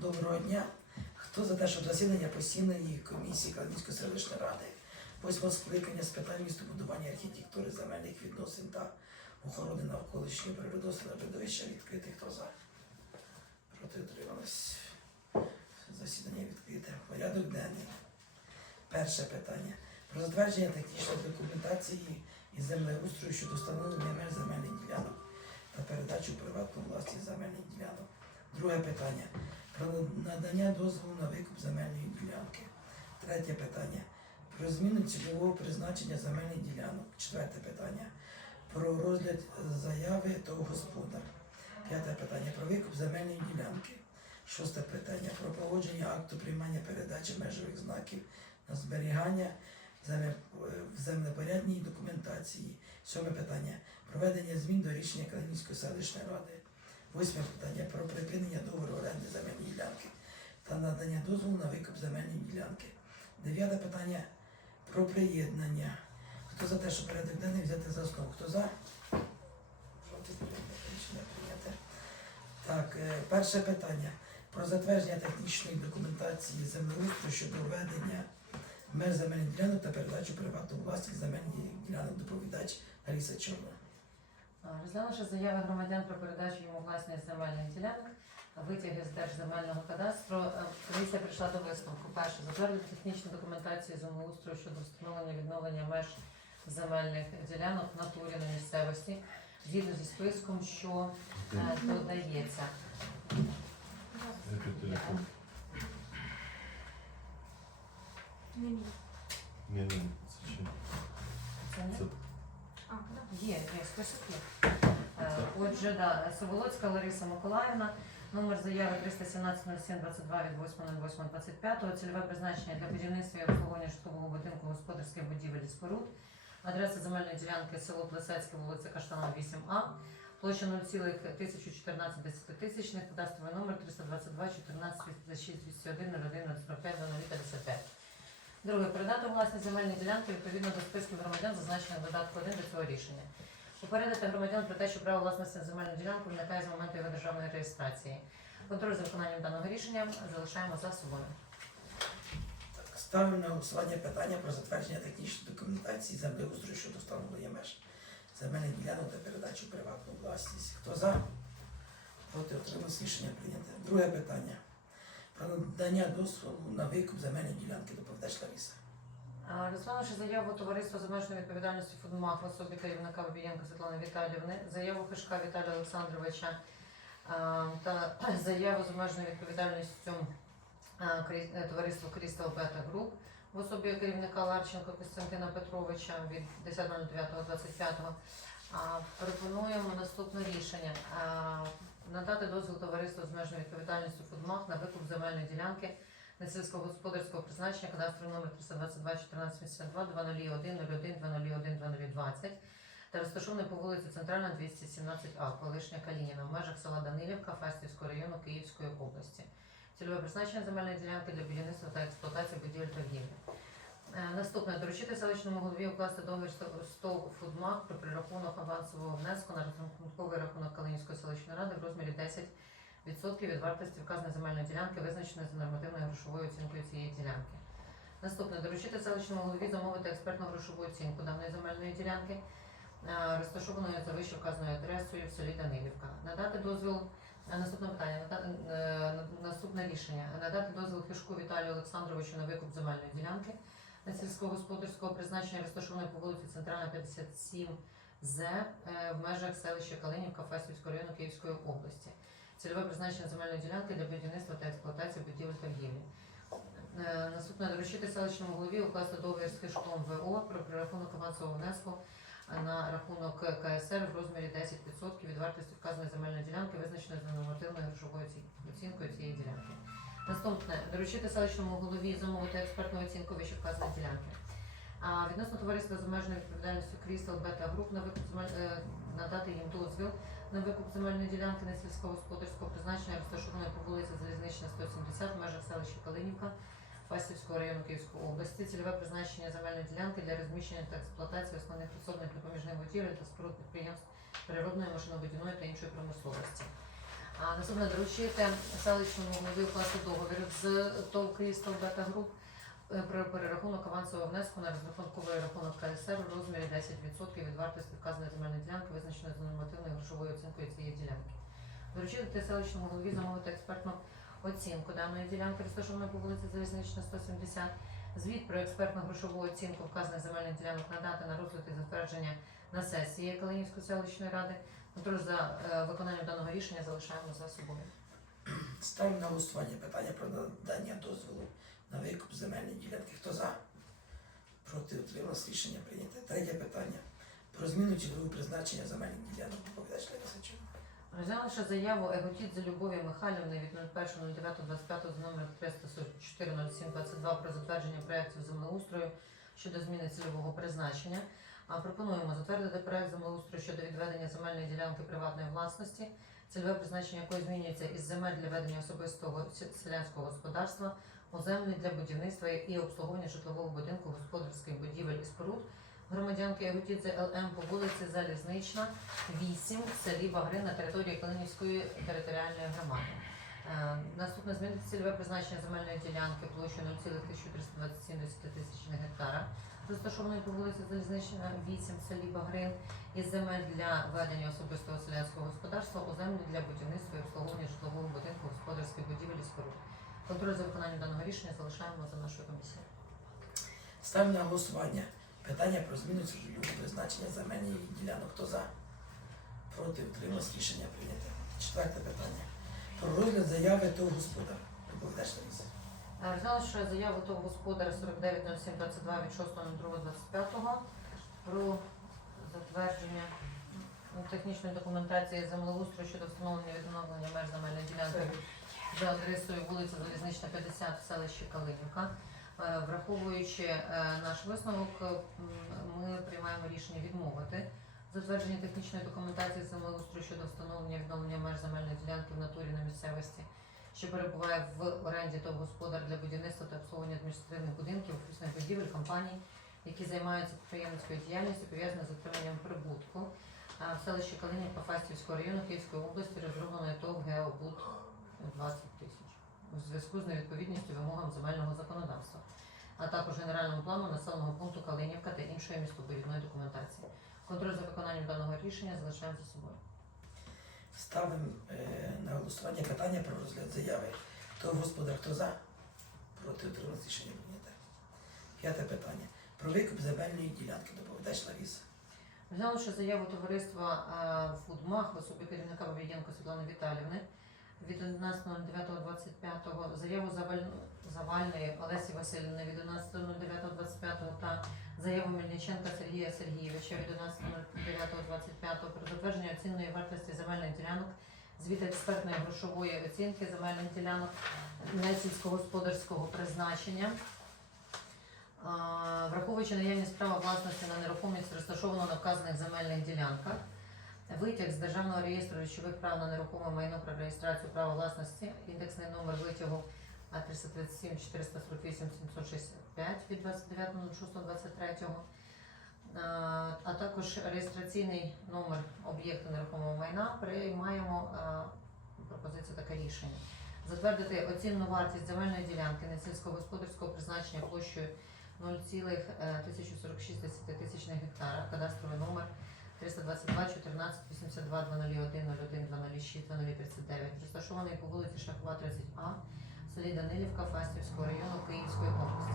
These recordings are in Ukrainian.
Доброго дня. Хто за те, щоб засідання постійної комісії Калинівської селищної ради восьмого скликання з питань містобудування архітектури, земельних відносин та охорони навколишнього природного середовища відкритих? Хто за? Проти утримались. Засідання відкрите. Порядок денний. Перше питання. Про затвердження технічної документації і землеустрою щодо встановлення меж земельних ділянок та передачу приватну власність земельних ділянок. Друге питання. Про надання дозволу на викуп земельної ділянки. Третє питання. Про зміну цільового призначення земельних ділянок. Четверте питання. Про розгляд заяви того господар. П'яте питання. Про викуп земельної ділянки. Шосте питання. Про погодження акту приймання передачі межових знаків на зберігання в землепорядній документації. Сьоме питання. Проведення змін до рішення Калинівської селищної ради. Восьме питання про припинення договору оренди земельної ділянки та надання дозволу на викуп земельної ділянки. Дев'яте питання про приєднання. Хто за те, що порядок денний взяти за основу? Хто за? Так, е, перше питання про затвердження технічної документації землеустрою щодо введення меж земельних ділянок та передачу приватну власність земельних ділянок. Доповідач Лариса Чорна. Розглянувши заяви громадян про передачу йому власність земельних ділянок, витяги з держземельного кадастру, комісія прийшла до висновку. Перше, затвердити технічну документацію землеустрою щодо встановлення відновлення меж земельних ділянок в натурі на місцевості, згідно зі списком, що додається. Ні-ні. Ні, ні, це ще. Це не. Є, є, список є. Е, Отже, да, Соболоцька Лариса Миколаївна, номер заяви 317 07 22 від 8.08.25, цільове призначення для будівництва і обслуговування житлового будинку господарських будівель і споруд, адреса земельної ділянки село Плесецьке, вулиця Каштанова, 8А, площа 0,1014 десятитисячних, кадастровий номер 322 14 86 201 01 45 0055. Друге, передати власні земельні ділянки відповідно до списку громадян, зазначених додатку 1 до цього рішення. Попередити громадян про те, що право власності на земельну ділянку виникає з моменту його державної реєстрації. Контроль за виконанням даного рішення залишаємо за собою. Ставимо на голосування питання про затвердження технічної документації землеустрою щодо встановлення меж земельних ділянок та передачу приватну власність. Хто за? Проти отримав рішення прийняте. Друге питання. Про дозволу на викуп земельної ділянки доповідач Лариса. Розглянувши заяву товариства з обмеженою відповідальністю «Фудмах» в особі керівника Бабієнка Світлани Віталіївни, заяву Хишка Віталія Олександровича та заяву з обмеженою відповідальністю товариства Крістал Бета Груп в особі керівника Ларченко Костянтина Петровича від 10.09.25 а, пропонуємо наступне рішення. Надати дозвіл товариству з обмеженою відповідальністю «Фудмах» на викуп земельної ділянки на сільськогосподарського призначення кадастровий номер 322 1482 201 01 201 2020 та розташований по вулиці Центральна 217А, колишня Калініна, в межах села Данилівка Фастівського району Київської області. Цільове призначення земельної ділянки для будівництва та експлуатації будівель торгівлі. Е, Наступне доручити селищному голові укласти договір СТОВ «Фудмак» про перерахунок авансового внеску на розрахунковий рахунок Калинівської селищної ради в розмірі 10 відсотків від вартості вказаної земельної ділянки, визначеної за нормативною грошовою оцінкою цієї ділянки. Наступне доручити селищному голові замовити експертну грошову оцінку даної земельної ділянки, е, розташованої за вище вказаною адресою в селі Данилівка. Надати дозвіл. е, Наступне питання, е, наступне рішення. Надати дозвіл Хишку Віталію Олександровичу на викуп земельної ділянки на сільськогосподарського призначення, розташованої по вулиці Центральна 57 З е, в межах селища Калинівка Фастівського району Київської області. Цільове призначення земельної ділянки для будівництва та експлуатації будівель торгівлі. Е, Наступне доручити селищному голові укласти договір з Хишком ВО про перерахунок авансового внеску на рахунок КСР в розмірі 10% від вартості вказаної земельної ділянки, визначеної за нормативною грошовою оцінкою цієї ділянки. Наступне доручити селищному голові замовити експертну оцінку вище ділянки. А відносно товариства з обмеженою відповідальністю Крістал Бета Груп на викуп земель надати їм дозвіл на викуп земельної ділянки на сільськогосподарського призначення, розташованої по вулиці Залізнична 170 в межах селища Калинівка Фастівського району Київської області. Цільове призначення земельної ділянки для розміщення та експлуатації основних особних допоміжних будівель та споруд підприємств природної, машинобудівної та іншої промисловості. Наступне доручити селищному голові укласти договір з ТОВ Крістал Бета Груп е, про перерахунок авансового внеску на розрахунковий рахунок КСР у розмірі 10% від вартості вказаної земельної ділянки, визначеної за нормативною грошовою оцінкою цієї ділянки. Доручити селищному голові замовити експертну оцінку даної ділянки, розташованої по вулиці Залізнична 170. Звіт про експертну грошову оцінку вказаних земельних ділянок надати на розгляд і затвердження на сесії Калинівської селищної ради. Контроль за е, виконанням даного рішення залишаємо за собою. Ставлю на голосування питання про надання дозволу на викуп земельної ділянки. Хто за? Проти утрималось рішення прийняте. Третє питання. Про зміну цільового призначення земельних ділянок. Доповідач Лариса Чорна. Розглянувши заяву Еготіт Любові Михайлівни від 01.09.25 з номером 344.07.22 про затвердження проєктів землеустрою щодо зміни цільового призначення, пропонуємо затвердити проєкт землеустрою щодо відведення земельної ділянки приватної власності, цільове призначення якої змінюється із земель для ведення особистого селянського господарства у землі для будівництва і обслуговування житлового будинку, господарських будівель і споруд громадянки Яготідзе ЛМ по вулиці Залізнична, 8 в селі Багри на території Калинівської територіальної громади. Е, Наступне змінити цільове призначення земельної ділянки площею 0,1327 тисячних гектара, розташованої по вулиці Залізнична, 8 в селі Багрин, із земель для ведення особистого селянського господарства у землі для будівництва і обслуговування житлового будинку, господарських будівель і споруд. Контроль за виконанням даного рішення залишаємо за нашою комісією. Ставлю на голосування питання про зміну цільового призначення земельних ділянок. Хто за? Проти утрималось рішення прийняте. Четверте питання. Про розгляд заяви ТОВ господар. Доповідач Лариса. Е, Розглянувши заяву того господара 490722 від 6.02.25 про затвердження ну, технічної документації землеустрою щодо встановлення відновлення меж земельної ділянки за адресою вулиця Залізнична, 50 в селищі Калинівка. Е, Враховуючи е, наш висновок, ми приймаємо рішення відмовити затвердження технічної документації землеустрою щодо встановлення відновлення меж земельної діянки в натурі на місцевості що перебуває в оренді та господар для будівництва та обслуговування адміністративних будинків, офісних будівель, компаній, які займаються підприємницькою діяльністю, пов'язаною з отриманням прибутку. В селищі Калинівка Фастівського району Київської області розроблено ТОВ Геобуд 20 тисяч у зв'язку з невідповідністю вимогам земельного законодавства, а також генеральному плану населеного пункту Калинівка та іншої містобудівної документації. Контроль за виконанням даного рішення залишаємо за собою. Ставимо е, на голосування питання про розгляд заяви. ТОВ господар. Хто за? Проти утрималось рішення прийняте. П'яте питання. Про викуп земельної ділянки. Доповідач Лариса. Взявши заяву товариства е, Фудмах в особі керівника Бабієнко Світлани Віталівни від 11.09.25, заяву Заваль- Завальної Олесі Васильівни від 11.09.25 та заяву Мельниченка Сергія Сергійовича від 11.09.25 про затвердження оцінної вартості земельних ділянок, звіт експертної грошової оцінки земельних ділянок несільськогосподарського призначення. Враховуючи наявність права власності на нерухомість, розташовану на вказаних земельних дділянках, витяг з Державного реєстру речових прав на нерухоме майно про реєстрацію права власності, індексний номер витягу А 337 448 765 від 29.06.23, а, також реєстраційний номер об'єкту нерухомого майна, приймаємо пропозицію таке рішення. Затвердити оцінну вартість земельної ділянки несільськогосподарського призначення площею 0,1046 тисячних гектара, кадастровий номер 322 14 82 201 01 206 2039, розташований по вулиці Шахова 30А, в селі Данилівка Фастівського району Київської області.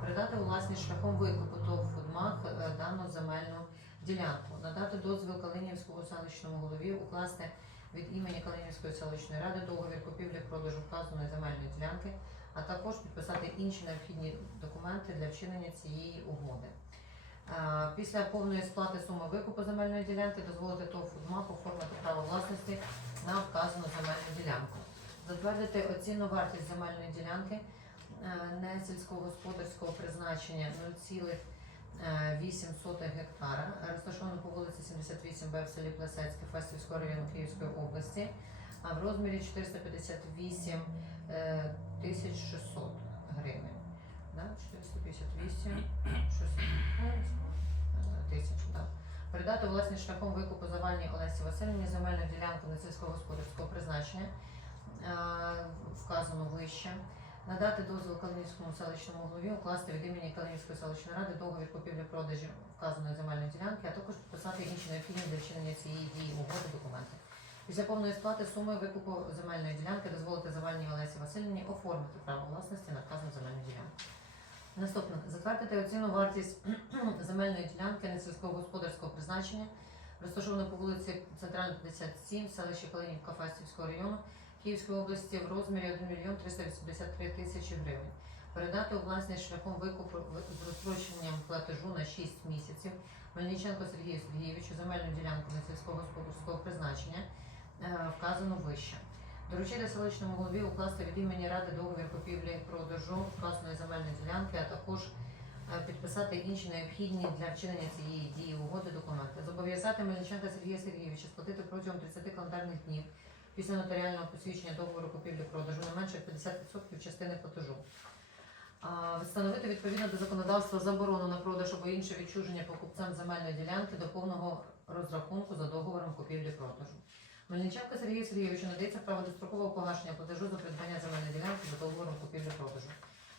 Передати власність шляхом викупу ТОВ «Фудмах» е, дану земельну ділянку, надати дозвіл Калинівському селищному голові укласти від імені Калинівської селищної ради договір купівлі-продажу вказаної земельної ділянки, а також підписати інші необхідні документи для вчинення цієї угоди. Е, Після повної сплати суми викупу земельної ділянки дозволити ТОВ «Фудмах» оформити право власності на вказану земельну ділянку. Затвердити оцінну вартість земельної ділянки е, не сільськогосподарського призначення 0,8 гектара, розташовано по вулиці 78Б в селі Плесецьке Фастівського району Київської області, в розмірі 458 е, тисяч 600 гривень. Да? 458 600 е, тисяч, да. Передати у власність шляхом викупу Завальній Олесі Васильівні земельну ділянку на сільськогосподарського призначення, е, вказано вище. Надати дозвіл Калинівському селищному голові укласти від імені Калинівської селищної ради договір купівлі-продажі вказаної земельної ділянки, а також підписати інші необхідні для вчинення цієї дії угоди документи. Після повної сплати суми викупу земельної ділянки дозволити Завальній Олесі Васильівні оформити право власності на вказану земельну ділянку. Наступне затвердити оцінну вартість земельної ділянки несільськогосподарського призначення, розташована по вулиці Центральна 57, селищі Калинівка Фастівського району Київської області в розмірі 1 мільйон 383 тисячі гривень. Передати у власність шляхом викупу з розстроченням платежу на 6 місяців Мельниченко Сергію Сергійовичу земельну ділянку несільськогосподарського призначення, е, вказано вище. Доручити селищному голові укласти від імені ради договір купівлі продажу вказаної земельної ділянки, а також е, підписати інші необхідні для вчинення цієї дії угоди документи. Зобов'язати Мельниченка Сергія Сергійовича сплатити протягом 30 календарних днів після нотаріального посвідчення договору купівлі-продажу не менше 50% частини платежу. Встановити відповідно до законодавства заборону на продаж або інше відчуження покупцям земельної ділянки до повного розрахунку за договором купівлі-продажу. Мельниченко Сергію Сергійовичу надається право дострокового погашення платежу за придбання земельної ділянки за договором купівлі-продажу.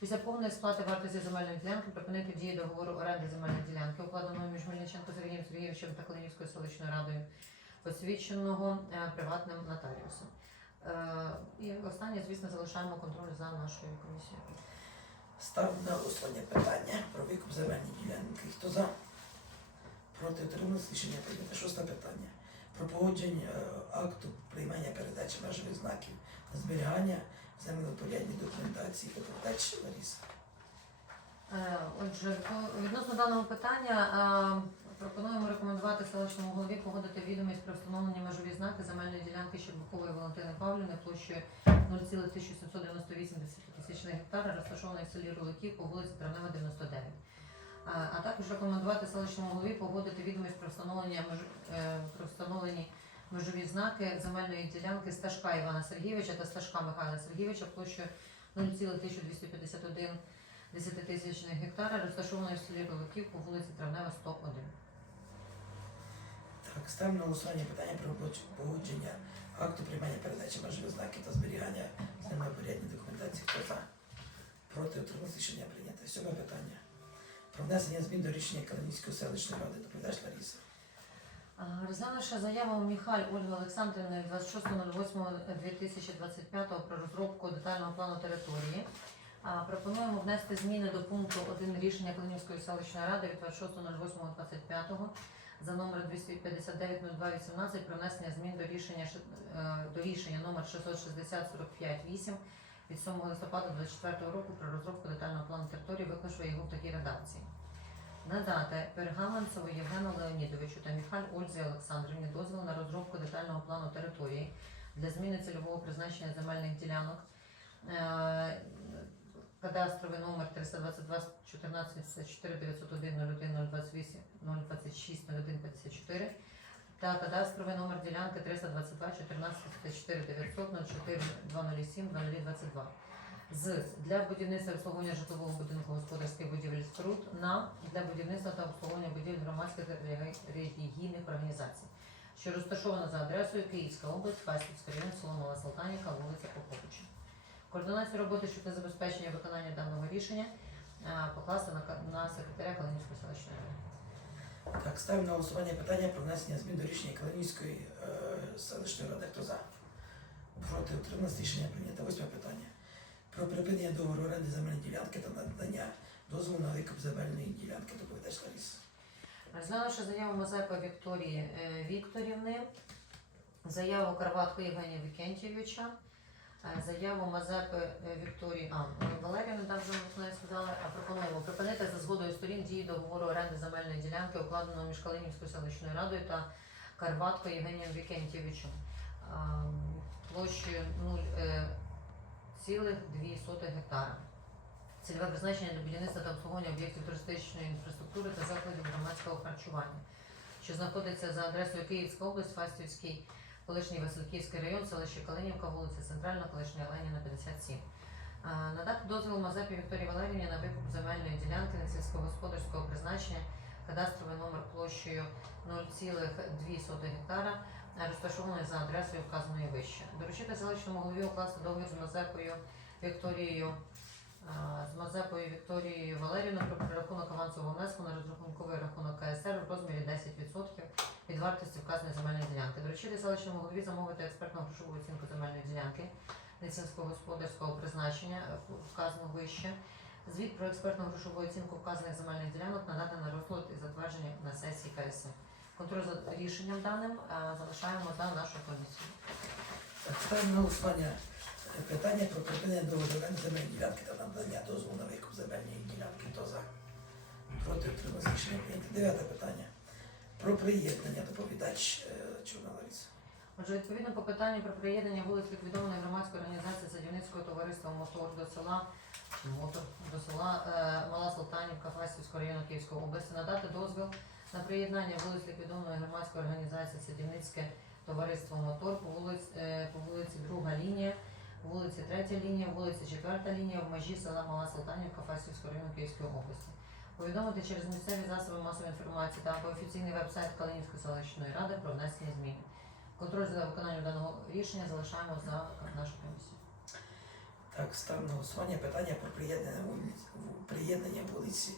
Після повної сплати вартості земельної ділянки припинити дію договору оренди земельної ділянки, укладеного між Мельниченко Сергієм Сергійовичем та Калинівською селищною радою, посвідченого е, приватним нотаріусом. Е, і останнє, звісно, залишаємо контроль за нашою комісією. Ставлю на голосування питання про викуп земельної ділянки. Хто за? Проти утримались рішення прийнято. Шосте питання. Про погодження е, акту приймання передачі межових знаків на зберігання землепорядній документації та передачі Лариса. Е, Отже, відносно даного питання е, пропонуємо рекомендувати селищному голові погодити відомість про встановлення межові знаки земельної ділянки Щербакової Валентини Павлівни площею 0,1798 тисячних гектара, розташованої в селі Руликів по вулиці Травнева, 99. А, також рекомендувати селищному голові погодити відомість про встановлення е, про встановлені межові знаки земельної ділянки Сташка Івана Сергійовича та Сташка Михайла Сергійовича площею 0,1251 десятитисячних гектара, розташованої в селі Роликів по вулиці Травнева, 101. Так, ставлю на голосування питання про погодження акту приймання передачі межових знаків та зберігання землепорядній документації. Хто за? Проти утримались рішення прийнято. Сьоме питання. Про внесення змін до рішення Калинівської селищної ради. Доповідач Лариса. А, Розглянувши заяву Міхаль Ольги Олександрівни 26.08.2025 про розробку детального плану території, пропонуємо внести зміни до пункту 1 рішення Калинівської селищної ради від 26.08.25 за номер 259-0218 про внесення змін до рішення е, до рішення номер 660-45-8 від 7 листопада 2024 року про розробку детального плану території, виклавши його в такій редакції. Надати Пергаменцеву Євгену Леонідовичу та Міхаль Ользі Олександрівні дозвіл на розробку детального плану території для зміни цільового призначення земельних ділянок. Е, Кадастровий номер 322 14 54 901 01 028 026 01 54 та кадастровий номер ділянки 322 14 54 900 04 207 0022 з для будівництва обслуговування житлового будинку господарських будівель споруд на для будівництва та обслуговування будівель громадських релігійних організацій, що розташована за адресою Київська область, Фастівська район, село Мала Салтанівка, вулиця Поповича. Координацію роботи щодо забезпечення виконання даного рішення покласти на, на секретаря Калинівської селищної ради. Так, ставлю на голосування питання про внесення змін до рішення Калинівської е, селищної ради. Хто за? Проти утримались рішення прийнято. Восьме питання. Про припинення договору оренди земельної ділянки та надання дозволу на викуп земельної ділянки. Доповідач Лариса. Розглянувши заяву Мазепа Вікторії е, Вікторівни, заяву Карватко Євгенія Вікентійовича, е, заяву Мазепи е, Вікторії а, е, Валеріївни, там вже ми сказали, а пропонуємо припинити за згодою сторін дії договору оренди земельної ділянки, укладеного між Калинівською селищною радою та Карватко Євгенієм Вікентійовичем а, площею 0,2 гектара. Цільове призначення для будівництва та обслуговування об'єктів туристичної інфраструктури та закладів громадського харчування, що знаходиться за адресою Київська область, Фастівський, колишній Васильківський район, селище Калинівка, вулиця Центральна, колишня Леніна, 57. Надати дозвіл Мазепі Вікторії Валеріївні на викуп земельної ділянки на сільськогосподарського призначення кадастровий номер площею 0,2 гектара, розташований за адресою вказаної вище. Доручити селищному голові укласти договір з Мазепою Вікторією з Мазепою Вікторією Валеріївною про перерахунок авансового внеску на розрахунковий рахунок КСР в розмірі 10% від вартості вказаної земельної ділянки. Доручити селищному голові замовити експертну грошову оцінку земельної ділянки сільськогосподарського призначення, вказано вище. Звіт про експертну грошову оцінку вказаних земельних ділянок надати на розгляд і затвердження на сесії КСР. Контроль за рішенням даним е, залишаємо за нашу комісію. Так, питання про припинення оренди земельної ділянки та надання дозволу на викуп земельної ділянки. Хто за? Проти прийнято. Дев'яте питання. Про приєднання доповідач е, Чорна. Отже, відповідно по питанню про приєднання вулиць ліквідованої громадської організації Садівницького товариства Мотор до села Мотор до села е, Мала Салтанівка Фастівського району Київської області надати дозвіл на приєднання вулиць ліквідованої громадської організації Садівницьке товариство Мотор по вулиці, е, по вулиці Друга лінія, вулиці Третя лінія, вулиці Четверта лінія в межі села Мала Салтанівка Фастівського району Київської області. Повідомити через місцеві засоби масової інформації та офіційний веб-сайт Калинівської селищної ради про внесення змін. Контроль за виконанням даного рішення залишаємо за нашу комісію. Так, ставимо на голосування питання про приєднання вулиць, приєднання вулиці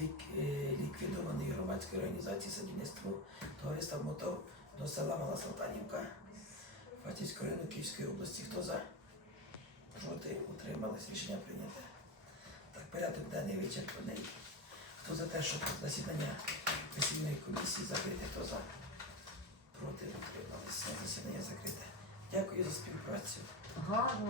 лік- е, ліквідованої громадської організації садівництво товариства мотор до села Мала Салтанівка Фатівського району Київської області. Хто за? Проти утримались. Рішення прийнято. Так, порядок денний вичерпаний. Хто за те, щоб засідання весільної комісії закрите, Хто за? Проти утрималися. Засідання закрите. Дякую за співпрацю.